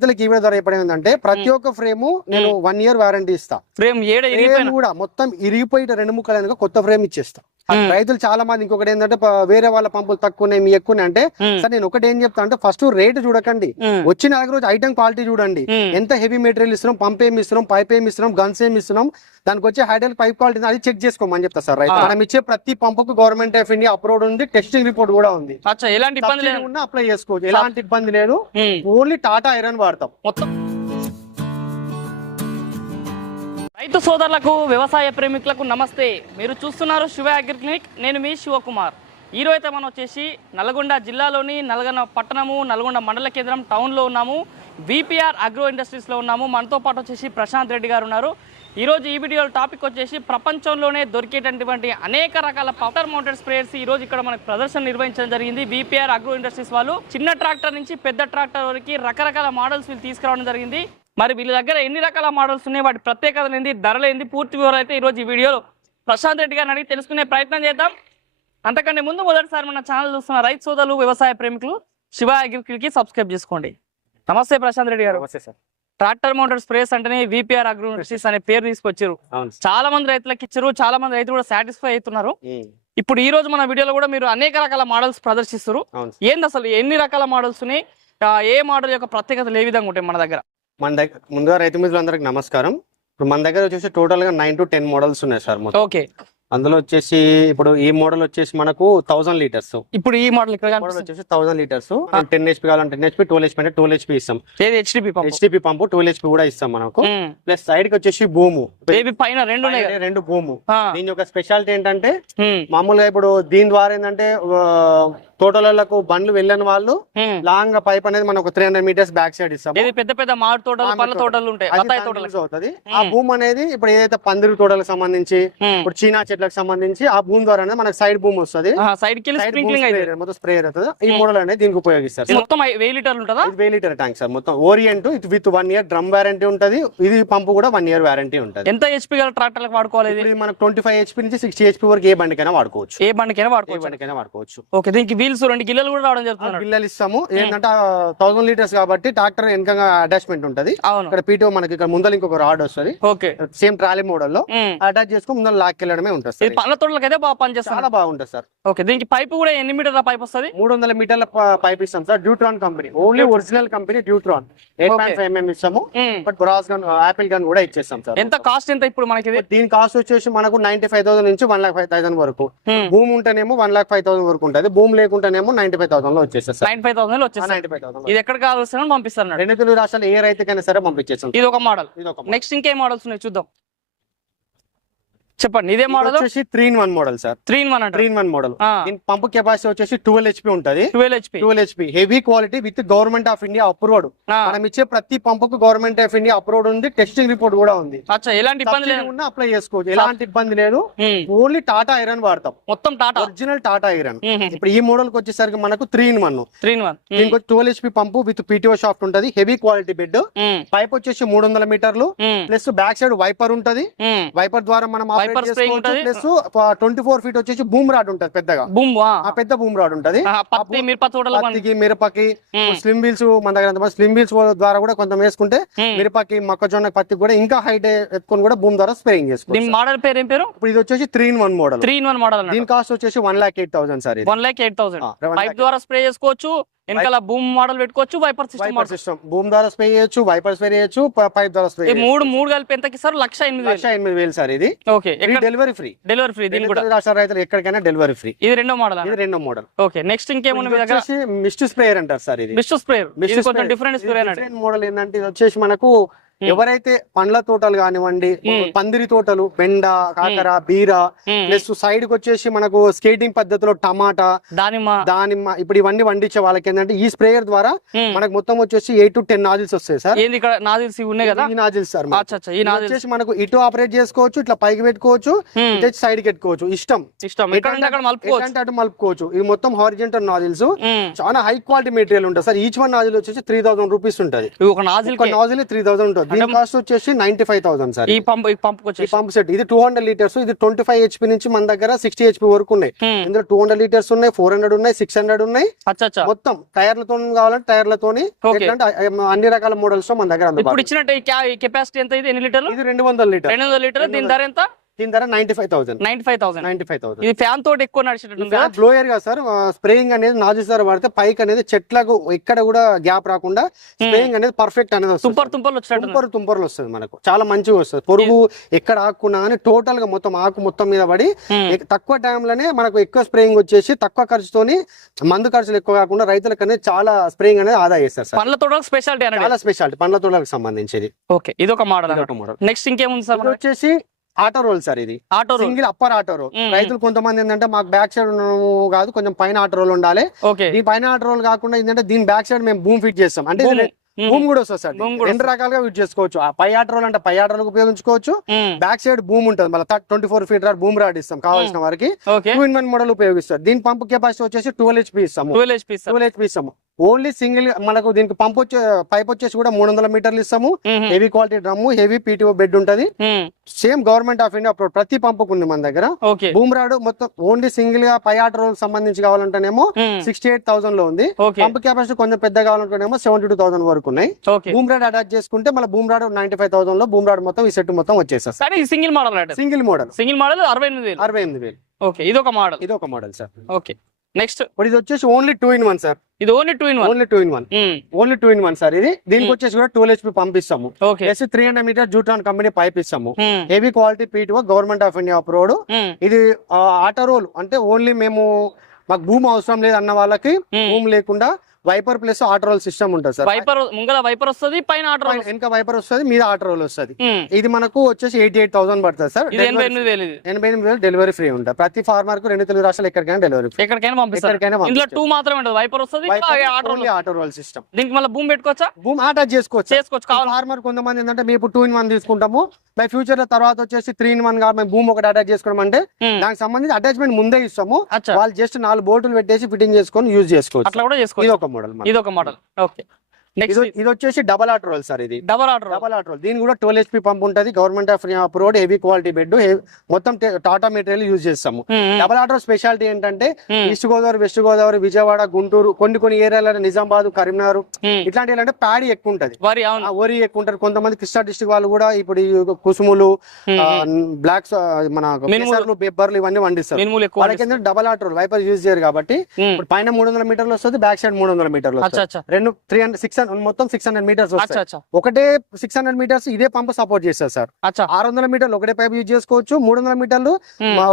రైతులకు ఈ వీడియో ద్వారా ఏంటంటే ప్రతి ఒక్క ఫ్రేమ్ నేను వన్ ఇయర్ వారంటీ ఇస్తా. ఫ్రేమ్ కూడా మొత్తం ఇరిగిపోయి రెండు ముక్కలు కొత్త ఫ్రేమ్ ఇచ్చేస్తా. రైతులు చాలా మంది ఇంకొకటి ఏంటంటే వేరే వాళ్ళ పంపులు తక్కువ ఉన్నాయి మీ ఎక్కువ అంటే. సార్ నేను ఒకటి ఏం చెప్తా అంటే ఫస్ట్ రేట్ చూడకండి. వచ్చిన నాలుగు రోజు ఐటమ్ క్వాలిటీ చూడండి. ఎంత హెవీ మెటీరియల్ ఇస్తున్నాం పంప్ ఏమి ఇస్తున్నాం పైప్ ఏమి ఇస్తున్నాం గన్స్ ఏమి ఇస్తున్నాం దానికి వచ్చే హైడ్రల్ పైప్ క్వాలిటీ అది చెక్ చేసుకోమని చెప్తా సార్ రైతు. మనం ఇచ్చే ప్రతి పంపుకు గవర్నమెంట్ ఆఫ్ ఇండియా అప్రూవ్ ఉంది టెస్టింగ్ రిపోర్ట్ కూడా ఉంది ఎలాంటి ఇబ్బంది ఉన్నా అప్లై చేసుకోవచ్చు ఎలాంటి ఇబ్బంది లేదు. ఓన్లీ టాటా ఐరన్ వాడతాం మొత్తం రైతు సోదరులకు వ్యవసాయ ప్రేమికులకు నమస్తే. మీరు చూస్తున్నారు శివ అగ్రి క్లినిక్ నేను మీ శివకుమార్. ఈరోజు అయితే మనం వచ్చేసి నల్గొండ జిల్లాలోని నల్గొండ పట్టణము నల్గొండ మండల కేంద్రం టౌన్లో ఉన్నాము. విపిఆర్ అగ్రో ఇండస్ట్రీస్లో ఉన్నాము. మనతో పాటు వచ్చేసి ప్రశాంత్ రెడ్డి గారు ఉన్నారు. ఈరోజు ఈ వీడియో టాపిక్ వచ్చేసి ప్రపంచంలోనే దొరికేటటువంటి అనేక రకాల పవర్ మౌంటెడ్ స్ప్రేయర్స్ ఈ రోజు ఇక్కడ మనకు ప్రదర్శన నిర్వహించడం జరిగింది. విపిఆర్ అగ్రో ఇండస్ట్రీస్ వాళ్ళు చిన్న ట్రాక్టర్ నుంచి పెద్ద ట్రాక్టర్ వరకు రకరకాల మోడల్స్ వీళ్ళు తీసుకురావడం జరిగింది. మరి వీళ్ళ దగ్గర ఎన్ని రకాల మోడల్స్ ఉన్నాయి? వాటి ప్రత్యేకతలు ఏంది? ధరలు ఏంది? పూర్తి వివరాలు అయితే ఈరోజు ఈ వీడియోలో ప్రశాంత్ రెడ్డి గారిని అడిగి తెలుసుకునే ప్రయత్నం చేద్దాం. అంతకంటే ముందు మొదటిసారి మన ఛానల్ చూస్తున్న రైతు సోదరులు వ్యవసాయ ప్రేమికులు శివ అగ్రికల్కి సబ్స్క్రైబ్ చేసుకోండి. నమస్తే ప్రశాంత్ రెడ్డి గారు. నమస్తే సార్. ట్రాక్టర్ మౌంటెడ్ స్ప్రేస్ అంటేనే విపిఆర్ అగ్రో ఇండస్ట్రీస్ అనే పేరు తీసుకొచ్చారు. చాలా మంది రైతులకు ఇచ్చారు చాలా మంది రైతులు కూడా సాటిస్ఫై అవుతున్నారు. ఇప్పుడు ఈ రోజు మన వీడియోలో కూడా మీరు అనేక రకాల మోడల్స్ ప్రదర్శిస్తారు. ఏంది అసలు ఎన్ని రకాల మోడల్స్ ఉన్నాయి? ఏ మోడల్ యొక్క ప్రత్యేకతలు ఏ విధంగా ఉంటాయి మన దగ్గర? మన దగ్గర ముందుగా రైతు మిత్రులందరికీ నమస్కారం. ఇప్పుడు మన దగ్గర వచ్చేసి టోటల్గా నైన్ టు టెన్ మోడల్స్ ఉన్నాయి సార్ మొత్తం. ఓకే. అందులో వచ్చేసి ఇప్పుడు ఈ మోడల్ వచ్చేసి మనకు థౌసండ్ లీటర్స్ ఇప్పుడు ఈ మోడల్ ఇక్కడ మోడల్ వచ్చేసి థౌసండ్ లీటర్స్ టెన్ హెచ్పి కావాలంటే టెన్ హెచ్పి ట్వెల్వ్ హెచ్పి అంటే ట్వెల్వ్ హెచ్పి ఇస్తాం. HDPE pump HDPE pump twelve HP కూడా ఇస్తాం మనకు. ప్లస్ సైడ్కి వచ్చేసి భూము. పైన రెండు రెండు భూము. దీని యొక్క స్పెషాలిటీ ఏంటంటే మామూలుగా ఇప్పుడు దీని ద్వారా ఏంటంటే తోటలకు బండ్లు వెళ్ళని వాళ్ళు. లాంగ్ పైప్ అనేది మనం ఒక three hundred metres back side ఇస్తాం పెద్ద పెద్ద మామిడి తోటలు పళ్ళ తోటలు. ఉంటాయి. అవుతది. ఆ భూమి అనేది ఇప్పుడు ఏదైతే పందిరి తోటలకు సంబంధించి ఇప్పుడు చీనా చెట్లకు సంబంధించి ఆ భూమి ద్వారా మనకి సైడ్ భూమి వస్తుంది. సైడ్ మొత్తం స్ప్రేయర్ అవుతుంది. ఈ మోడల్ అనేది దీనికి ఉపయోగిస్తారు. మొత్తం వెయ్యి లీటర్లు ఉంటుందా? వెయ్యి లీటర్ ట్యాంక్ సార్. మొత్తం Orient with one year drum warranty ఉంటది. ఇది పంపు కూడా వన్ ఇయర్ వారంటీ ఉంటది. ఎంత హెచ్పి గల ట్రాక్టర్లకు వాడుకోవాలి మనకు ట్వంటీ ఫైవ్ హెచ్పి నుంచి సిక్స్టీ హెచ్పి వరకు ఏ బండికైనా వాడుకోవచ్చు. ఏ బండికైనా వాడుకోవచ్చు. బండికైనా వాడుకోవచ్చు. ఓకే దీనికి వీల్స్ రెండు గిల్లలు కూడా రావడం జరుగుతుంది. బిల్లలు ఇస్తాము. ఏంటంటే థౌసండ్ లీటర్స్ కాబట్టి ట్రాక్టర్ వెనకంగా అటాచ్మెంట్ ఉంటది. ఇక్కడ పీటో మనకి ఇక్కడ ముందర ఇంకొక రాడ్ వస్తుంది. ఓకే. సేమ్ ట్రాలీ మోడల్లో. అటాచ్ చేసుకుని ముందర లాక్కెళ్ళడమే ఉంటుంది ఇది సార్ పళ్ళ తోటలకు అయితే బాగా పనిచేస్తుంది. చాలా బాగుంటుంది సార్. ఓకే దీనికి పైపు కూడా ఎన్ని మీటర్ల పైప్ వస్తుంది? మూడు వందల మీటర్ల పైప్ ఇస్తాం sir. Dutron company only original company Dutron eight point five MM ఇస్తాము. But brass gun apple gun కూడా ఇచ్చేస్తాం సార్. ఎంత కాస్ట్ ఎంత ఇప్పుడు మనకి దీని కాస్ట్ వచ్చేసి మనకు నైన్టీ ఫైవ్ థౌసండ్ నుంచి వన్ లాక్ ఫైవ్ థౌసండ్ వరకు. భూమి ఉంటేనేమో వన్ లాక్ ఫైవ్ థౌసండ్ వరకు ఉంటుంది. భూమి లేకుంటేనేమో నైన్టీ ఫైవ్ థౌసండ్లో వచ్చేస్తుంది sir. Nine five thousand ninety five thousand ఇది ఎక్కడ కావాల్సిన పంపిస్తారు రెండు తెలుగు రాష్ట్రాలు ఏ రైతుకైనా సరే పంపించేస్తాం ఇది ఒక మోడల్. ఇది ఒక నెక్స్ట్ ఇంకే మోడల్స్ ఉన్నాయి చూద్దాం. చెప్పండి ఇదే మోడల్ వచ్చేసి three in one model sir three in one three in one model pump capacity వచ్చేసి ట్వెల్వ్ హెచ్పి ఉంటది. Twelve HP twelve HP heavy quality with government of India approved మనం ఇచ్చే ప్రతి పంపుకు గవర్నమెంట్ ఆఫ్ ఇండియా అప్రూవ్డ్ ఉంది testing report కూడా ఉంది. అచ్చా ఎలాంటి ఇబ్బంది ఉన్నా అప్లై చేసుకోవచ్చు. ఎలాంటి ఇబ్బంది లేదు. ఓన్లీ టాటా ఐరన్ వాడతాం. మొత్తం టాటా ఒరిజినల్ టాటా ఐరన్ ఇప్పుడు ఈ మోడల్కి వచ్చేసరికి మనకు three in one three in one దీనికి twelve HP pump with PTO shaft ఉంటది. హెవీ క్వాలిటీ బెడ్ పైప్ వచ్చేసి మూడు వందల మీటర్లు. ప్లస్ బ్యాక్ సైడ్ వైపర్ ఉంటది. వైపర్ ద్వారా మనం Wiper spraying ఉంటది. ప్లస్ ట్వంటీ ఫోర్ ఫీట్ వచ్చేసి బూమ్ రాడ్ ఉంటది పెద్దగా. బూమ్ ఆ. పెద్ద బూమ్ రాడ్ ఉంటది. పత్తి మిరప పత్తికి మిరపకి స్లిమ్ వీల్స్ మన దగ్గర స్లిమ్ వీల్స్ ద్వారా కూడా కొంచెం వేసుకుంటే మిరపకి మొక్కజొన్న పత్తికి కూడా ఇంకా హైట్ ఎత్తుకొని కూడా భూమి ద్వారా స్ప్రేయింగ్ చేసుకోవచ్చు. దీని మోడల్ పేరు ఏం పేరు? ఇప్పుడు ఇది వచ్చేసి three in one model three in one model దీని కాస్ట్ వచ్చేసి one lakh eight thousand sir ఇది. One lakh eight thousand pipe. ద్వారా స్ప్రే చేసుకోవచ్చు. వెనకాల బూమ్ మోడల్ పెట్టుకోవచ్చు వైపర్ సిస్టమ్ వైపర్ సిస్టమ్ భూమి ద్వారా స్ప్రే చేయొచ్చు వైపర్ స్ప్రే చేయొచ్చు పైప్ ద్వారా స్ప్రే మూడు మూడు కలిపి ఎంతకి ఇస్తారు? లక్ష ఎనిమిది లక్ష ఎనిమిది వేలు సార్ ఇది. Okay delivery free delivery free దీని కూడా. రాష్ట్ర రైతులు ఎక్కడికైనా డెలివరీ ఫ్రీ ఇది రెండో మోడల్ ఇది రెండో మోడల్ ఓకే నెక్స్ట్ ఇంకేముంది మీ దగ్గర? మిస్ట్ స్ప్రేయర్ అంటారు సార్ ఇది. Mister sprayer. ఇది కొంచెం డిఫరెంట్ స్ప్రే అన్నట్టు మోడల్ ఏంటంటే ఇది వచ్చేసి మనకు ఎవరైతే పండ్ల తోటలు కానివ్వండి పందిరి తోటలు బెండ కాకర బీర. ప్లస్ సైడ్కి వచ్చేసి మనకు స్కేటింగ్ పద్ధతిలో టమాటా దానిమ్మ. దానిమ్మ ఇప్పుడు ఇవన్నీ వండించే వాళ్ళకి ఏంటంటే ఈ స్ప్రేయర్ ద్వారా. మనకు మొత్తం వచ్చేసి ఎయిట్ టు టెన్ నాజిల్స్ వస్తాయి సార్. ఇక్కడ నాజిల్స్ ఇవి ఉన్నాయి కదా? ఈ నాజిల్స్ సార్ వచ్చేసి మనకు ఇటు ఆపరేట్ చేసుకోవచ్చు ఇట్లా పైకి పెట్టుకోవచ్చు. ఇటు సైడ్కి పెట్టుకోవచ్చు. ఇష్టం. ఇష్టం. అటు మలుపుకోవచ్చు. ఇది మొత్తం హారిజెంటల్ నాజిల్స్. చాలా హై క్వాలిటీ మెటీరియల్ ఉంటుంది సార్. ఈచ్ వన్ నాజిల్ వచ్చేసి త్రీ థౌసండ్ రూపీస్ ఉంటుంది. ఒక నాజిల్ నాజిల్ త్రీ థౌసండ్ ఉంటుంది. దీని కాస్ట్ వచ్చేసి నైన్టీ ఫైవ్ థౌసండ్ సార్ ఈ పంప్ పంప్ వచ్చేసి పంప్ సెట్. ఇది టూ హండ్రెడ్ లీటర్స్ ఇది ట్వంటీ ఫైవ్ హెచ్పి నుంచి మన దగ్గర సిక్స్టీ హెచ్పి వరకు ఉన్నాయి. హ్మ్. ఇందులో టూ హండ్రెడ్ లీటర్స్ ఉన్నాయి ఫోర్ హండ్రెడ్ ఉన్నాయి సిక్స్ హండ్రెడ్ ఉన్నాయి. మొత్తం టైర్లతో కావాలంటే అ- అన్ని రకాల మోడల్స్ మన దగ్గర ఇప్పుడు ఇచ్చినట్టు కెపాసిటీ ఎంత ఇది? ఎన్ని లీటర్లు? ఇది రెండు వందల లీటర్. రెండు వందల లీటర్ దీని ధర ఎంత? దీని ధర ninety five thousand. Ninety five thousand. Ninety five thousand. ఇది ఫ్యాన్ తోటి ఎక్కువ నడిచేటట్టు బ్లోయర్గా సార్. స్ప్రేయింగ్ అనేది నాజిసార్ పడితే పైకి అనేది చెట్లకు ఎక్కడ కూడా గ్యాప్ రాకుండా స్ప్రేయింగ్ అనేది పర్ఫెక్ట్ అనేది తుంపర్ తుంపర్లు వచ్చేటట్టు తుంపరు తుంపర్లు వస్తుంది మనకు. చాలా మంచిగా వస్తుంది. పొరుగు ఎక్కడ ఆకున్నా కానీ టోటల్గా మొత్తం ఆకు మొత్తం మీద పడి తక్కువ టైంలోనే మనకు ఎక్కువ స్ప్రేయింగ్ వచ్చేసి తక్కువ ఖర్చుతోని మందు ఖర్చులు ఎక్కువ కాకుండా రైతులకు అనేది చాలా స్ప్రేయింగ్ అనేది ఆదా చేస్తారు సార్. పండ్ల తోటలకు స్పెషాలిటీ అనేది? చాలా స్పెషాలిటీ. పండ్ల తోటలకు సంబంధించింది. ఓకే. ఇది ఒక మోడల్. మోడల్ నెక్స్ట్ ఇంకేముంది సార్ వచ్చేసి ఆటో రోల్ సార్ ఇది. Auto single upper auto roll. రైతులు కొంతమంది ఏంటంటే మాకు బ్యాక్ సైడ్ కాదు కొంచెం పైన ఆటో రోల్ ఉండాలి. ఈ పైన ఆటో రోల్ కాకుండా ఏంటంటే దీని బ్యాక్ సైడ్ మేము బూమ్ ఫిట్ చేస్తాం. అంటే. భూమి. కూడా వస్తుంది సార్. రెండు రకాలుగా యూజ్ చేసుకోవచ్చు. ఆ పై ఆట రోల్ అంటే పై ఆట రోల్ ఉపయోగించుకోవచ్చు. బ్యాక్ సైడ్ భూమి ఉంటుంది. మళ్ళీ ట్వంటీ ఫోర్ ఫీట్ రాడ్ భూమి రాడ్ ఇస్తాం కావాల్సిన వారికి. టూ ఇన్ వన్ మోడల్ ఉపయోగిస్తారు. దీని పంప్ కెపాసిటీ వచ్చేసి ట్వెల్వ్ హెచ్పి ఇస్తాము. ట్వెల్వ్ హెచ్పి ఇస్తాము. ఓన్లీ సింగిల్ మనకు దీనికి పంప్ వచ్చే పైప్ వచ్చేసి కూడా మూడు వందల మీటర్లు ఇస్తాము. Heavy quality drum heavy PTO bed ఉంటది. సేమ్ గవర్నమెంట్ ఆఫ్ ఇండియా ప్రతి పంపుకు ఉంది మన దగ్గర. ఓకే. భూమి రాడు మొత్తం ఓన్లీ సింగిల్గా పై ఆట రోల్ సంబంధించి కావాలంటేనేమో సిక్స్టీ ఎయిట్ థౌసండ్లో ఉంది పంప్ కెపాసిటీ కొంచెం పెద్ద కావాలంటేనేమో సెవెంటీ టూ థౌసండ్ వరకు ఉన్నాయి. ఓకే. బూమ్ రాడ్ అటాచ్ చేసుకుంటే మళ్ళీ బూమ్ రాడ్ నైన్టీ ఫైవ్ థౌసండ్లో బూమ్ రాడ్ మొత్తం ఈ సెట్ మొత్తం వచ్చేస్తారు single model single model. Single model అరవై ఎనిమిది అరవై ఎనిమిది వేలు. ఓకే ఇది ఒక మోడల్. ఇది ఒక మోడల్ సార్. ఓకే. నెక్స్ట్ ఇప్పుడు ఇది వచ్చేసి only two in one sir ఇది only two in one only two in one only two in one sir ఇది దీనికి Hmm. వచ్చేసి కూడా ట్వెల్వ్ హెచ్పి పంపిస్తాము. Okay yes three hundred metre Dutron company pipe ఇస్తాము. Heavy quality PTO government of India approved ఇది auto roll అంటే only మేము మాకు భూమి అవసరం లేదు అన్న వాళ్ళకి భూమి లేకుండా wiper plus auto roll system ఉంటుంది సార్. వైపర్ ముంగల వైపర్ వస్తుంది పైన ఆటో పైన వెనక వైపర్ వస్తుంది మీద ఆటో రోల్ వస్తుంది. ఇది మనకు వచ్చేసి ఎయిటీ ఎయిట్ థౌసండ్ పడుతుంది సార్. ఎనభై ఎనిమిది వేలు ఇది. ఎనభై ఎనిమిది వేలు డెలివరీ ఫ్రీ ఉంటుంది. ప్రతి ఫార్మర్కు రెండు తెలుగు రాష్ట్రాలు ఎక్కడికైనా డెలివరీ ఫ్రీ ఎక్కడికైనా పంపిస్తారు. ఇందులో టూ మాత్రమే ఉంటుంది. వైపర్ వస్తుంది ఆటో రోల్ సిస్టమ్ దీనికి మళ్ళీ భూమి పెట్టుకోవచ్చా? భూమి అటాచ్ చేసుకోవచ్చు? చేసుకోవచ్చు. కావాలి ఫార్మర్ కొంతమంది ఏంటంటే మేము టూ ఇన్ వన్ తీసుకుంటాము. బై ఫ్యూచర్లో తర్వాత వచ్చేసి త్రీ ఇన్ వన్గా మేము భూమి ఒకటి అటాచ్ చేసుకోవడం అంటే దానికి సంబంధించి అటాచ్మెంట్ ముందే ఇస్తాము. వాళ్ళు జస్ట్ నాలుగు బోల్టులు పెట్టేసి ఫిట్టింగ్ చేసుకొని యూజ్ చేసుకోవచ్చు. అట్లా కూడా ఇది చేసుకోవచ్చు ఒక మోడల్ ఇది ఒక మోడల్. ఓకే. ఇది వచ్చేసి డబల్ ఆటో రోల్ సార్ ఇది. Double order double auto roll దీని కూడా ట్వెల్వ్ హెచ్పి పంప్ ఉంటుంది. Government of approved heavy quality bed మొత్తం టాటా మెటీరియల్ యూజ్ చేస్తాము. డబల్ ఆటో స్పెషాలిటీ ఏంటంటే ఈస్ట్ గోదావరి వెస్ట్ గోదావరి విజయవాడ గుంటూరు కొన్ని కొన్ని ఏరియాలలో నిజామాబాద్ కరీంనగర్ ఇట్లాంటి అంటే ప్యాడీ ఎక్కువ ఉంటది. వరి ఎక్కువ ఉంటారు కొంతమంది కృష్ణా డిస్ట్రిక్ట్ వాళ్ళు కూడా ఇప్పుడు కుసుములు బ్లాక్స్ మన మినుములు. పెసర్లు బెబ్బర్లు ఇవన్నీ ఎక్కువ వాళ్ళకి ఏంటంటే డబల్ ఆటో వైపర్ యూజ్ చేయరు కాబట్టి పైన మూడు వందల మీటర్లు వస్తుంది బ్యాక్ సైడ్ మూడు వందల మీటర్లు రెండు త్రీ హండ్రెడ్ సిక్స్ మొత్తం సిక్స్ హండ్రెడ్ మీటర్స్ ఒకటే సిక్స్ హండ్రెడ్ మీటర్స్ ఇదే పంప్ సపోర్ట్ చేస్తారు సార్. అచ్చా. ఆరు వందల మీటర్లు ఒకటే పైప్ యూజ్ చేసుకోవచ్చు మూడు వందల మీటర్లు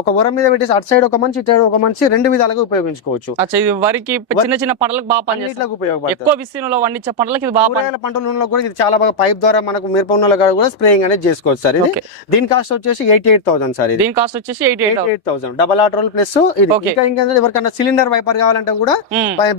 ఒక వరం మీద పెట్టేసి అటు సైడ్ ఒక మనిషి ఇటు side ఒక మనిషి రెండు విధాలుగా ఉపయోగించుకోవచ్చు. వరికి చిన్న చిన్న పంటలకు బాగా ఉపయోగపడుతుంది ఎక్కువ విస్తీర్ణంలో పండించే పంటలకు ఇది బాగా పంటల నూనెలో కూడా ఇది చాలా బాగా పైప్ ద్వారా మనకు మిరప నూనెలో కూడా స్ప్రేయింగ్ అనేది చేసుకోవచ్చు సార్ ఇది. దీని కాస్ట్ వచ్చేసి ఎయిటీ ఎయిట్ థౌసండ్ సార్ దీని కాస్ట్ వచ్చేసి eighty eight thousand. Double plus ఇది. Okay. ఇంకా ఇంకా ఎవరికైనా సిలిండర్ వైపర్ కావాలంటే కూడా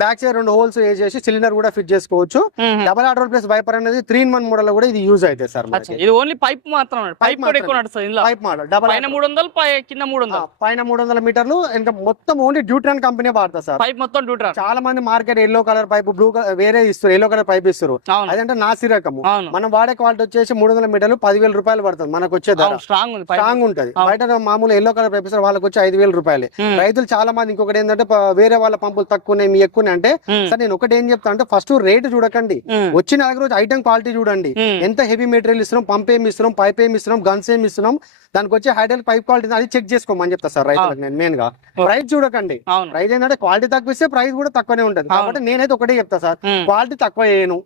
బ్యాక్ సైడ్ రెండు హోల్స్ వేసేసి సిలిండర్ కూడా ఫిట్ చేసుకోవచ్చు. డబల్ ఆటోల్ ప్లస్ వైపర్ అనేది త్రీ ఇన్ వన్ మోడల్ కూడా ఇది యూజ్ అవుతుంది సార్ ఇది ఓన్లీ పైప్ మాత్రం పైప్ ఎక్కువ నడుస్తుంది పైప్ మోడల్ డబల్ పైన మూడు వందలు కింద మూడు వందలు పైన మూడు వందల మీటర్లు ఇంకా మొత్తం ఓన్లీ డ్యూట్రాన్ కంపెనీ వాడతా సార్. పైప్ మొత్తం డ్యూట్రా చాలా మంది market yellow colour pipe blue colour వేరే ఇస్తారు ఎల్లో కలర్ పైప్ ఇస్తారు. అదంటే నాసి రకము అవును. మనం వాడే క్వాలిటీ వచ్చేసి మూడు వందల మీటర్లు పదివేల రూపాయలు పడుతుంది మనకు వచ్చే స్ట్రాంగ్ స్ట్రాంగ్ ఉంటది. బయట మామూలు ఎల్లో కలర్ పైప్ ఇస్తారు వాళ్ళకి వచ్చి ఐదు వేల రూపాయలు. రైతులు చాలా మంది ఇంకొకటి ఏంటంటే వేరే వాళ్ళ పంపులు తక్కువ ఉన్నాయి మీ ఎక్కువ అంటే. సార్ నేను ఒకటి ఏం చెప్తా అంటే ఫస్ట్ రేట్ చూడకండి ఉమ్. వచ్చిన రోజు ఐటమ్ క్వాలిటీ చూడండి. ఎంత హెవీ మెటీరియల్ ఇస్తున్నాం పంప్ ఏమి ఇస్తున్నాం పైప్ ఏమి ఇస్తున్నాం గన్స్ ఏమి ఇస్తున్నాం దానికి వచ్చే హైడ్రల్ పైప్ క్వాలిటీ అది చెక్ చేసుకోమని చెప్తా సార్ రైతులకు నేను మెయిన్గా. ప్రైస్ చూడకండి. ప్రైస్ ఏంటంటే క్వాలిటీ తక్కువ ఇస్తే ప్రైస్ కూడా తక్కువనే ఉంటది. కాబట్టి నేనైతే ఒకటే చెప్తా సార్. క్వాలిటీ తక్కువ చేయను.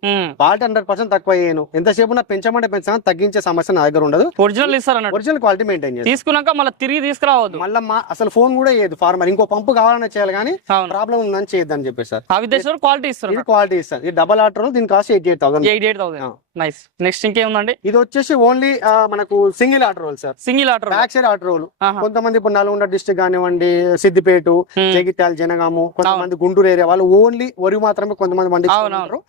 క్వాలిటీ హండ్రెడ్ పర్సెంట్ తక్కువ చేయను. ఎంతసేపు నా పెంచమంటే పెంచాను తగ్గించే సమస్య నా దగ్గర ఉండదు. ఒరిజినల్ ఇస్తారు ఒరిజినల్ క్వాలిటీ మెయింటైన్ చేస్తాను తీసుకున్నాక మళ్ళీ తిరిగి తీసుకురావద్దు. మళ్ళీ అసలు ఫోన్ కూడా చేయదు ఫార్మర్ ఇంకో పంపు కావాలని చేయాలి కానీ ప్రాబ్లం ఉందని చేయొద్దని చెప్పి సార్. ఆ క్వాలిటీ ఇస్తారు ఇది క్వాలిటీ ఇస్తారు ఇది డబల్ ఆర్డర్ దీని cost eighty eight thousand eight eight thousand nice next ఇంకేముందండి ఇది వచ్చేసి ఓన్లీ మనకు single order roll sir single order back side order roll కొంతమంది ఇప్పుడు నల్గొండ డిస్ట్రిక్ట్ కానివ్వండి సిద్దిపేట జగిత్యాల జనగాము కొంతమంది గుంటూరు ఏరియా వాళ్ళు ఓన్లీ వరి మాత్రమే కొంతమంది పండించుకుంటారు.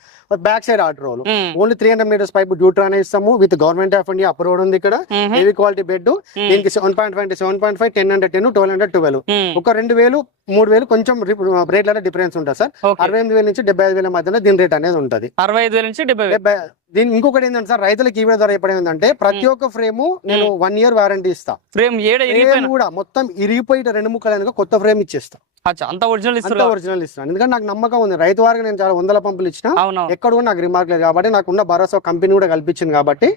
Back side order roll only three hundred metres pipe Dutron ఇస్తాము with government of India approved ఉంది ఇక్కడ. హెవీ క్వాలిటీ బెడ్ దీనికి seven point five seven point five ten hundred ten twelve hundred twelve ఒక రెండు వేలు మూడు వేలు కొంచెం రేట్లలో డిఫరెన్స్ ఉంటుంది సార్ అరవై ఎనిమిది వేల నుంచి డెబ్బై ఐదు వేల మధ్యలో దీని రేట్ అనేది ఉంటుంది. అరవై ఐదు వేల నుంచి డెబ్బై దీని ఇంకొకటి ఏంటంటే సార్ రైతులకు ఈ ధర చెప్పడం ఏంటంటే ప్రతి ఒక్క ఫ్రేమ్ నేను వన్ ఇయర్ వారంటీ ఇస్తా. ఫ్రేమ్ కూడా మొత్తం ఇరిగిపోయి రెండు ముక్కలు కొత్త ఫ్రేమ్ ఇచ్చేస్తా. అంత ఒరిజినల్ అంత ఇస్తారు ఒరిజినల్ ఇస్తాను ఎందుకంటే నాకు నమ్మకం ఉంది. రైతు వారికి నేను చాలా వందల పంపులు ఇచ్చిన ఎక్కడ కూడా నాకు రిమార్క్ లేదు కాబట్టి నాకున్న భరోసా కంపెనీ కూడా కల్పించింది కాబట్టి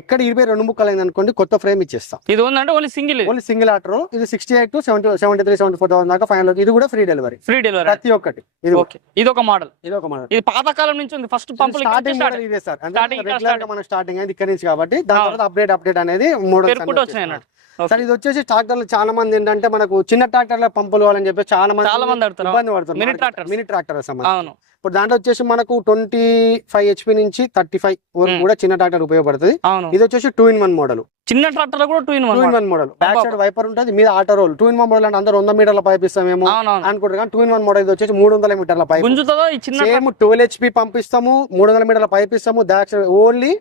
ఎక్కడ ఇరవై రెండు ముక్కలు అయింది అనుకోండి కొత్త ఫ్రేమ్ ఇచ్చేస్తా. ఇది ఉందంటే only single only single order ఇది sixty eight to seventy seventy three seventy four thousand దాకా ఫైనల్ ఇది కూడా ఫ్రీ డెలివరీ ఫ్రీ డెలివరీ ప్రతి ఒక్కటి. ఇది ఓకే ఇది ఒక మోడల్ ఇది ఒక మోడల్ ఇది పాతకాలం నుంచి ఉంది. ఫస్ట్ పంపులు స్టార్టింగ్ ఇదే సార్. రెగ్యులర్ మనం స్టార్టింగ్ అయింది ఇక్కడ నుంచి కాబట్టి దాని. తర్వాత అప్డేట్ అప్డేట్ అనేది మోడల్ సార్ ఇది వచ్చేసి ట్రాక్టర్లు చాలా మంది ఏంటంటే మనకు చిన్న ట్రాక్టర్ల పంపులు కావాలని చెప్పి చాలా చాలా మంది ఇబ్బంది పడుతున్నారు Mini tractors. మినీ ట్రాక్టర్ అవును. ఇప్పుడు దాంట్లో వచ్చేసి మనకు ట్వంటీ ఫైవ్ హెచ్పి నుంచి థర్టీ ఫైవ్ వరకు. కూడా చిన్న ట్రాక్టర్ ఉపయోగపడుతుంది. ఇది వచ్చేసి టూ ఇన్ వన్ మోడల్ చిన్న ట్రాక్టర్ కూడా two in one two in one model back side wiper ఉంటుంది మీద auto roll two in one model అంటే అందరూ వంద మీటర్ల పైప్ ఇస్తామేమో అనుకుంటారు కానీ టూ ఇన్ వన్ మోడల్ ఇది వచ్చేసి మూడు వందల మీటర్ల పైప్ గుంజుతుందో ఈ చిన్న సేమ్ ట్వెల్వ్ హెచ్పి పంపిస్తాము మూడు వందల మీటర్ల పైప్ ఇస్తాము బ్యాక్ సైడ్ ఓన్లీ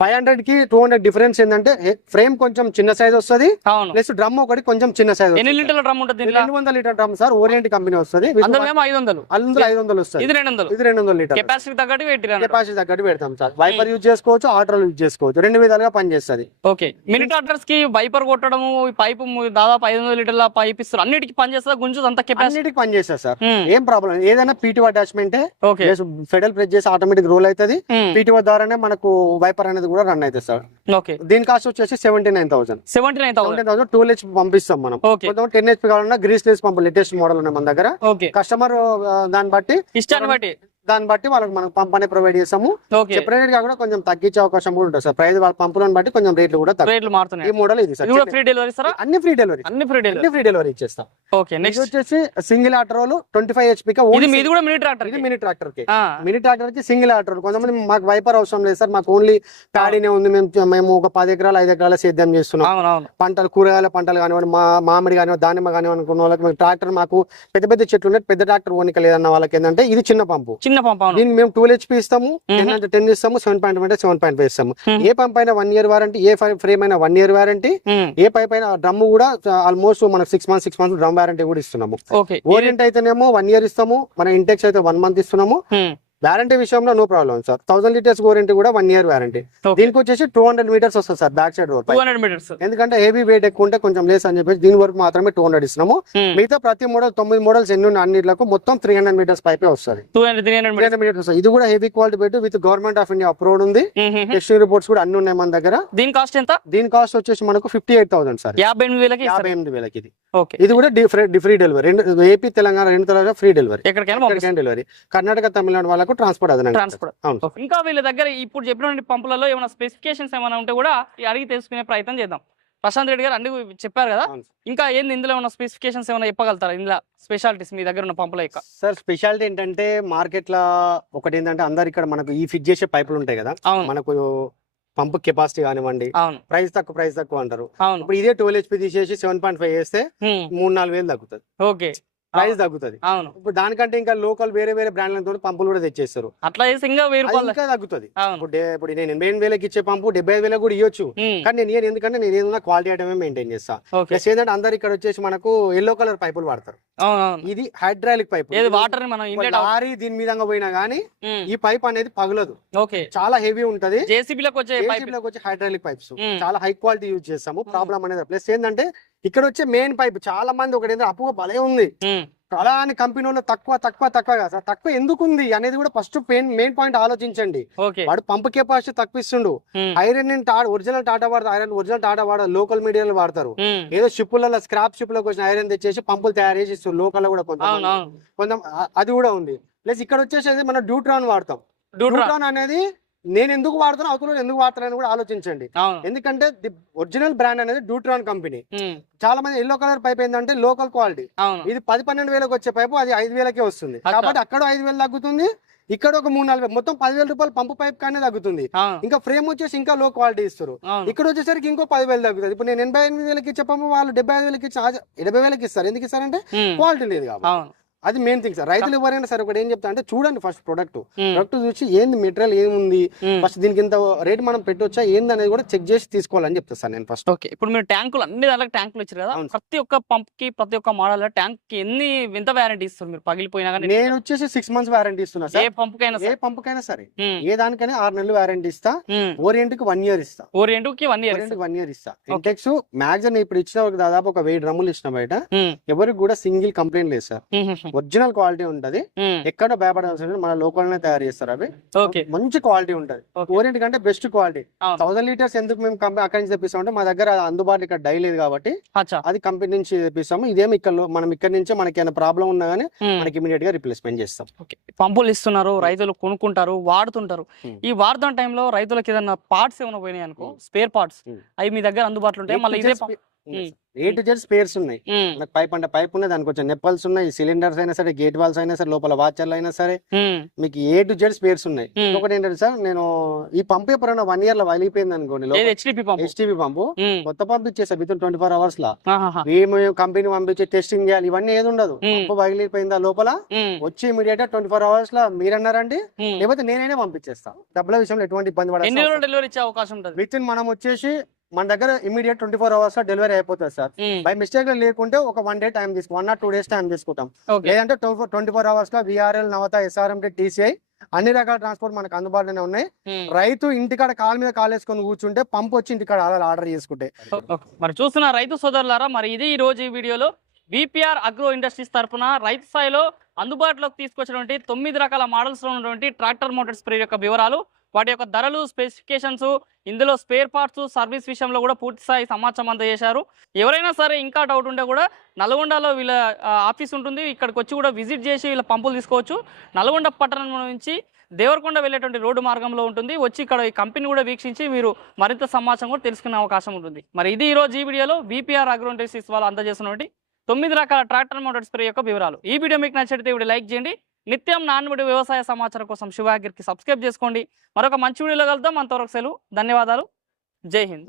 ఫైవ్ హండ్రెడ్కి టూ హండ్రెడ్ డిఫరెన్స్ ఏంటంటే ఫ్రేమ్ కొంచెం చిన్న సైజ్ వస్తుంది ప్లస్ డ్రమ్ ఒకటి కొంచెం చిన్న సైజ్ ఎన్ని లీటర్ల డ్రమ్ ఉంటుంది రెండు వందల litre drum sir Orient company వస్తుంది. అందులో ఐదు వందలు. అందులో ఐదు వందలు వస్తుంది. ఇది రెండు వందలు. ఇది రెండు వందల లీటర్ కెపాసిటీ తగ్గట్టు కెపాసిటీ తగ్గట్టు పెడతాం సార్. వైపర్ యూజ్ చేసుకోవచ్చు ఆటోలు యూజ్ చేసుకోవచ్చు. రెండు విధాలుగా పనిచేస్తుంది ఓకే. మినీ ట్రాక్టర్స్కి వైపర్ కొట్టడము ఈ పైపు దాదాపు ఐదు వందల లీటర్ల పైప్ ఇస్తారు. అన్నిటికి పనిచేస్తుందా గుంజుతుంది అంత కెపాసిటీ? పనిచేస్తుంది సార్. ఏం ప్రాబ్లం ఏదైనా PT attachment okay. Pedal press చేసి ఆటోమేటిక్ రోల్ అవుతుంది. పీటీ ద్వారానే మనకు వైపర్ అనేది కూడా రన్ అవుతుంది సార్ ఓకే దీని కాస్ట్ వచ్చేసి seventy nine thousand seventy nine thousand two H పంపిస్తాం మనం. కొంతమంది టెన్ హెచ్పి కావాలన్నా greaseless pump latest model ఉన్నాయి మన దగ్గర. కస్టమర్ దాన్ని బట్టి ఇష్టాన్ని బట్టి. దాన్ని బట్టి వాళ్ళకి మనం పంప్ అనేది ప్రొవైడ్ చేస్తాము. సెపరేట్గా కూడా కొంచెం తగ్గించే అవకాశం కూడా ఉంటుంది సార్. ప్రైస్ వాళ్ళ పంపులను బట్టి కొంచెం రేట్లు కూడా రేట్లు మారుతున్నాయి. ఈ మోడల్ ఇది సార్. ఫ్రీ డెలివరీ ఇస్తారా? అన్ని ఫ్రీ డెలివరీ అన్ని ఫ్రీ డెలివరీ అన్ని ఫ్రీ డెలివరీ ఇచ్చేస్తాం. ఓకే నెక్స్ట్ వచ్చేసి సింగిల్ ఆటోలు ట్వంటీ ఫైవ్ హెచ్పి ఇది మీది కూడా మినీ ట్రాక్టర్ ఇది మినీ ట్రాక్టర్కి. మినీ ట్రాక్టర్కి సింగిల్ ఆటోలు కొంతమంది మాకు వైపర్ అవసరం లేదు సార్. మాకు ఓన్లీ ప్యాడీనే ఉంది. మేము మేము ఒక పది ఎకరాలు ఐదు ఎకరాల సేద్యం చేస్తున్నాం. పంటలు కూరగాయల పంటలు కానివ్వండి మా మామిడి కానివ్వండి దానిమ్మ కానివ్వండి అనుకున్న వాళ్ళకి ట్రాక్టర్ మాకు పెద్ద పెద్ద చెట్లు ఉన్నాయి. పెద్ద ట్రాక్టర్ ఓనిక లేదన్న వాళ్ళకి ఏంటంటే ఇది చిన్న పంపు చిన్న పంప్ అవును. దీనికి మేము టూ హెచ్పి ఇస్తాము టెన్ అంటే టెన్ ఇస్తాము సెవెన్ పాయింట్ అంటే సెవెన్ పాయింట్ ఫైవ్ ఇస్తాము. ఏ పంప్ అయినా వన్ ఇయర్ వారంటీ ఏ ఫ్రేమ్ అయినా వన్ ఇయర్ వారంటీ ఏ పైప్ అయినా డ్రమ్ కూడా ఆల్మోస్ట్ మనకు six months six months drum warranty కూడా ఇస్తున్నాము. ఓరియంట్ అయితేనేమో వన్ ఇయర్ ఇస్తాము మన ఇంటెక్స్ అయితే వన్ మంత్ ఇస్తున్నాము. వారంటీ విషయంలో no problem sir thousand litres warranty కూడా వన్ ఇయర్ వారంటీ దీనికి వచ్చేసి టూ హండ్రెడ్ మీటర్స్ వస్తుంది sir back side road two hundred metres ఎందుకంటే హెవీ వెయిట్ ఎక్కువ ఉంటే కొంచెం లేస్ అని చెప్పేసి దీని వరకు మాత్రమే టూ హండ్రెడ్ ఇస్తున్నాము. మిగతా ప్రతి మోడల్ తొమ్మిది మోడల్స్ ఎన్ని ఉన్నాయి అన్నిట్లకు మొత్తం త్రీ హండ్రెడ్ మీటర్స్ పైపే వస్తుంది. టూ హండ్రెడ్ మీటర్స్ వస్తుంది ఇది కూడా హెవీ క్వాలిటీ పెట్టి with government of India approved ఉంది. టెస్టింగ్ రిపోర్ట్స్ కూడా అన్ని ఉన్నాయి మన దగ్గర. దీని కాస్ట్ ఎంత? దీని కాస్ట్ వచ్చేసి మనకు ఫిఫ్టీ ఎయిట్ థౌసండ్ సార్ యాభై ఎనిమిది వేలకి యాభై ఎనిమిది వేలకి ఇది. ఓకే ఇది కూడా ఫ్రీ డెలివరీ ఏపీ తెలంగాణ రెండు తరగతి ఫ్రీ డెలివరీ ఎక్కడికైనా డెలివరీ కర్ణాటక తమిళనాడు వాళ్ళకు ట్రాన్స్పోర్ట్ అదనంగా ట్రాన్స్పోర్ట్ అవును ఓకే. ఇంకా వీళ్ళ దగ్గర ఇప్పుడు చెప్పినటువంటి పంపులలో ఏమైనా స్పెసిఫికేషన్స్ ఏమైనా ఉంటే కూడా అడిగి తెలుసుకునే ప్రయత్నం చేద్దాం. ప్రశాంత్ రెడ్డి గారు అన్ని చెప్పారు కదా. ఇంకా ఏంది ఇందులో ఉన్న స్పెసిఫికేషన్స్ ఏమైనా చెప్పగలుగుతారా? ఇందులో స్పెషాలిటీస్ మీ దగ్గర ఉన్న పంపుల యొక్క. సార్ స్పెషాలిటీ ఏంటంటే మార్కెట్లో ఒకటి ఏంటంటే అందరు ఇక్కడ మనకు ఈ ఫిట్ చేసే పైపులు ఉంటాయి కదా. మనకు పంప్ కెపాసిటీ కానివ్వండి అవును. ప్రైస్ తక్కువ ప్రైస్ తక్కువ అంటారు. అవును. ఇప్పుడు ఇదే ట్వెల్వ్ హెచ్పి తీసేసి సెవెన్ పాయింట్ ఫైవ్ హ్మ్. మూడు నాలుగు వేలు తగ్గుతుంది. ఓకే. ప్రైస్ తగ్గుతుంది. అవును. ఇప్పుడు దానికంటే ఇంకా లోకల్ వేరే వేరే బ్రాండ్లతో పంపులు కూడా తెచ్చేస్తారు. అట్లా చేసి ఇంకా వెయ్యి అది రూపాయలు ఇంకా తగ్గుతుంది. ఇప్పుడు నేను ఎనభై ఎనిమిది వేలకి ఇచ్చే పంపు డెబ్బై ఐదు వేలకు కూడా ఇవ్వచ్చు. కానీ నేను ఎందుకంటే నేను ఏదైనా క్వాలిటీ ఐటమే మెయింటైన్ చేస్తా. ప్లస్ ఏంటంటే అందరు ఇక్కడ వచ్చేసి మనకు ఎల్లో కలర్ పైపులు వాడతారు. ఇది హైడ్రాలిక్ పైప్ వాటర్ లారీ దీని మీద పోయినా గానీ ఈ పైప్ అనేది పగలదు. చాలా హెవీ ఉంటది. జేసీబీలకు వచ్చే హైడ్రాలిక్ పైప్స్. చాలా హై క్వాలిటీ యూజ్ చేస్తాము. ప్రాబ్లం అనేది ప్లస్ ఏంటంటే ఇక్కడ వచ్చే మెయిన్ పైప్ చాలా మంది ఒకటి ఏంటంటే అప్పుగా భలే ఉంది. చాలా అని కంపెనీ వాళ్ళు తక్కువ తక్కువ తక్కువ కాదు తక్కువ ఎందుకు ఉంది అనేది కూడా ఫస్ట్ మెయిన్ మెయిన్ పాయింట్ ఆలోచించండి. వాడు పంప్ కెపాసిటీ తక్కువ ఇస్తుండు హ్మ్. ఐరన్ ఒరిజినల్ టాటా వాడతారు. ఐరన్ ఒరిజినల్ టాటా వాడరు లోకల్ మీడియాలో వాడతారు. ఏదో షిప్పులలో స్క్రాప్ షిప్ వచ్చిన ఐరన్ తెచ్చేసి పంపులు తయారు చేసి ఇస్తారు. లోకల్ కూడా కొంత కొంత అది కూడా ఉంది. ప్లస్ ఇక్కడ వచ్చేసి మనం డ్యూట్రాన్ వాడతాం. డ్యూట్రాన్ అనేది నేను ఎందుకు వాడుతున్నా అవతల ఎందుకు వాడుతున్నాను కూడా ఆలోచించండి. ఎందుకంటే ది ఒరిజినల్ బ్రాండ్ అనేది డ్యూట్రాన్ కంపెనీ. చాలా మంది ఎల్లో కలర్ పైప్ ఏంటంటే లోకల్ క్వాలిటీ. ఇది పది పన్నెండు వేలకు వచ్చే పైపు అది ఐదు వేలకే వస్తుంది. కాబట్టి అక్కడ ఐదు వేలు తగ్గుతుంది ఇక్కడ ఒక మూడు నాలుగు వేలు. మొత్తం పదివేల రూపాయలు పంపు పైప్ కానీ తగ్గుతుంది. ఇంకా ఫ్రేమ్ వచ్చేసి ఇంకా లో క్వాలిటీ ఇస్తారు. ఇక్కడ వచ్చేసరికి ఇంకో పదివేలు తగ్గుతుంది. ఇప్పుడు నేను ఎనభై ఎనిమిది వేలకి ఇచ్చే పంపు వాళ్ళు డెబ్బై ఐదు వేలకి ఇచ్చి ఎనభై వేలకి ఇస్తారు. ఎందుకు ఇస్తారంటే. క్వాలిటీ లేదు కాబట్టి. అది మెయిన్ థింగ్ సార్ రైతులు ఎవరైనా సరే ఒకటి ఏం చెప్తా అంటే చూడండి ఫస్ట్ ప్రొడక్ట్ ప్రొడక్ట్ చూసి ఏంది మెటీరియల్ ఏముంది. ఫస్ట్ దీనికి ఇంత రేట్ మనం పెట్టొచ్చా? ఏంది అనేది కూడా చెక్ చేసి తీసుకోవాలని చెప్తా సార్ నేను ఫస్ట్ ఓకే ఇప్పుడు మీరు ట్యాంకులు అన్ని దానికి ట్యాంకులు ఇచ్చారు కదా. ప్రతి ఒక్క పంప్కి ప్రతి ఒక్క మోడల్ ట్యాంక్కి ఎన్ని ఎంత వ్యారంటీ ఇస్తారు మీరు? పగిలిపోయినా కానీ నేను వచ్చేసి సిక్స్ మంత్స్ వారంటీ ఇస్తున్నా ఏ సార్ పంప్ కైనా ఏ పంపుకైనా సరే. ఉమ్, ఏ దానికైనా ఆరు నెలలు వారంటీ ఇస్తా. ఓరియంట్కి వన్ ఇయర్ ఇస్తా. ఓరియంట్కి వన్ ఇయర్ వన్ ఇయర్ ఇస్తా. ఇంటెక్స్ మ్యాక్సిమం ఇప్పుడు ఇచ్చిన దాదాపు ఒక వెయ్యి డ్రమ్ములు ఇచ్చిన బయట. ఎవరికి కూడా సింగిల్ కంప్లైంట్ లేదు సార్ ఒరిజినల్ క్వాలిటీ ఉంటది ఉమ్. ఎక్కడ భయపడాల్సిన. మన లోకల్ నే తయారు చేస్తారు అవి ఓకే మంచి క్వాలిటీ ఉంటది. ఓరియంట్ కంటే బెస్ట్ క్వాలిటీ. థౌసండ్ లీటర్స్ ఎందుకు మేము కంపెనీ అక్కడి నుంచి తెప్పిస్తాం అంటే మా దగ్గర అది అందుబాటులో ఇక్కడ డై లేదు కాబట్టి అచ్చా అది కంపెనీ నుంచి తెప్పిస్తాము ఇదేమి ఇక్కడ మనం ఇక్కడ నుంచే మనకి ఏమైనా ప్రాబ్లం ఉన్నా గానీ ఉమ్. మనకి ఇమీడియట్గా రిప్లేస్మెంట్ చేస్తాం ఓకే పంపులు ఇస్తున్నారు రైతులు కొనుక్కుంటారు వాడుతుంటారు Hmm. ఈ వాడుతున్న టైంలో రైతులకు ఏదైనా పార్ట్స్ ఏమైనా పోయినాయి అనుకో Hmm. Spare parts Hmm. అవి మీ దగ్గర అందుబాటులో ఉంటాయి మళ్ళీ ఇదే. ఏ టు జెడ్ స్పేర్స్ ఉన్నాయి. మనకి పైప్ అంటే పైప్ ఉన్నాయి దానికి కొంచెం నెప్పల్స్ ఉన్నాయి సిలిండర్స్ అయినా సరే గేట్ వాల్స్ అయినా సరే లోపల వాచర్లు అయినా సరే మీకు ఏ టు జెడ్ స్పేర్స్ ఉన్నాయి. ఒకటి ఏంటంటే సార్ నేను ఈ పంప్ ఎప్పుడైనా వన్ ఇయర్లో వలిగిపోయింది అనుకోండి హెచ్డిపి పంపు కొత్త పంప్ ఇచ్చేసా విత్ ట్వంటీ ఫోర్ అవర్స్ లా. ఏమి కంపెనీ పంపించి టెస్టింగ్ చేయాలి ఇవన్నీ ఏది ఉండదు. పంపు పగిలిపోయిందా లోపల? వచ్చి ఇమీడియట్గా ట్వంటీ ఫోర్ అవర్స్లో మీరన్నారండి. లేకపోతే నేనైనా పంపించేస్తా. డబ్బుల విషయంలో ఎటువంటి ఇబ్బంది పడాలి విత్ ఇన్ మనం వచ్చేసి మన దగ్గర ఇమీడియట్ ట్వంటీ ఫోర్ అవర్స్లో డెలివరీ అయిపోతుంది సార్. బై మిస్టేక్ లేకుంటే ఒక వన్ డే టైం తీసుకు one or two days time తీసుకుంటాం. లేదంటే ట్వంటీ ఫోర్ అవర్స్లో విఆర్ఎల్ నవత ఎస్ఆర్ఎంటీ టీసీఐ అన్ని రకాల ట్రాన్స్పోర్ట్ మనకు అందుబాటులోనే ఉన్నాయి. రైతు ఇంటికాడ కాలు మీద కాలు వేసుకొని కూర్చుంటే పంప్ వచ్చి ఇంటికాడ ఆర్డర్ చేసుకుంటే. మరి చూస్తున్న రైతు సోదరులారా మరి ఇది ఈ రోజు ఈ వీడియోలో విపిఆర్ అగ్రో ఇండస్ట్రీస్ తరపున రైతు స్థాయిలో అందుబాటులోకి తీసుకొచ్చినటువంటి తొమ్మిది రకాల మోడల్స్లో ఉన్నటువంటి ట్రాక్టర్ మోటార్ స్ప్రే యొక్క వివరాలు. వాటి యొక్క ధరలు స్పెసిఫికేషన్స్ ఇందులో స్పేర్ పార్ట్స్ సర్వీస్ విషయంలో కూడా పూర్తి స్థాయి సమాచారం అందజేశారు. ఎవరైనా సరే ఇంకా డౌట్ ఉంటే కూడా నల్గొండలో వీళ్ళ ఆఫీస్ ఉంటుంది. ఇక్కడికి వచ్చి కూడా విజిట్ చేసి వీళ్ళ పంపులు తీసుకోవచ్చు. నల్గొండ పట్టణం నుంచి దేవరకొండ వెళ్ళేటువంటి రోడ్డు మార్గంలో ఉంటుంది. వచ్చి ఇక్కడ ఈ కంపెనీ కూడా వీక్షించి మీరు మరింత సమాచారం కూడా తెలుసుకునే అవకాశం ఉంటుంది. మరి ఇది ఈరోజు ఈ వీడియోలో బీపీఆర్ అగ్రో వాళ్ళు అందజేసినటువంటి తొమ్మిది రకాల ట్రాక్టర్ మోటార్ స్ప్రే యొక్క వివరాలు. ఈ వీడియో మీకు నచ్చితే ఇప్పుడు లైక్ చేయండి. నిత్యం నాన్నుడి వ్యవసాయ సమాచారం కోసం శివాగిరికి సబ్స్క్రైబ్ చేసుకోండి. మరొక మంచి వీడియోలో కలుద్దాం. అంతవరకు సెలవు. ధన్యవాదాలు. జై హింద్.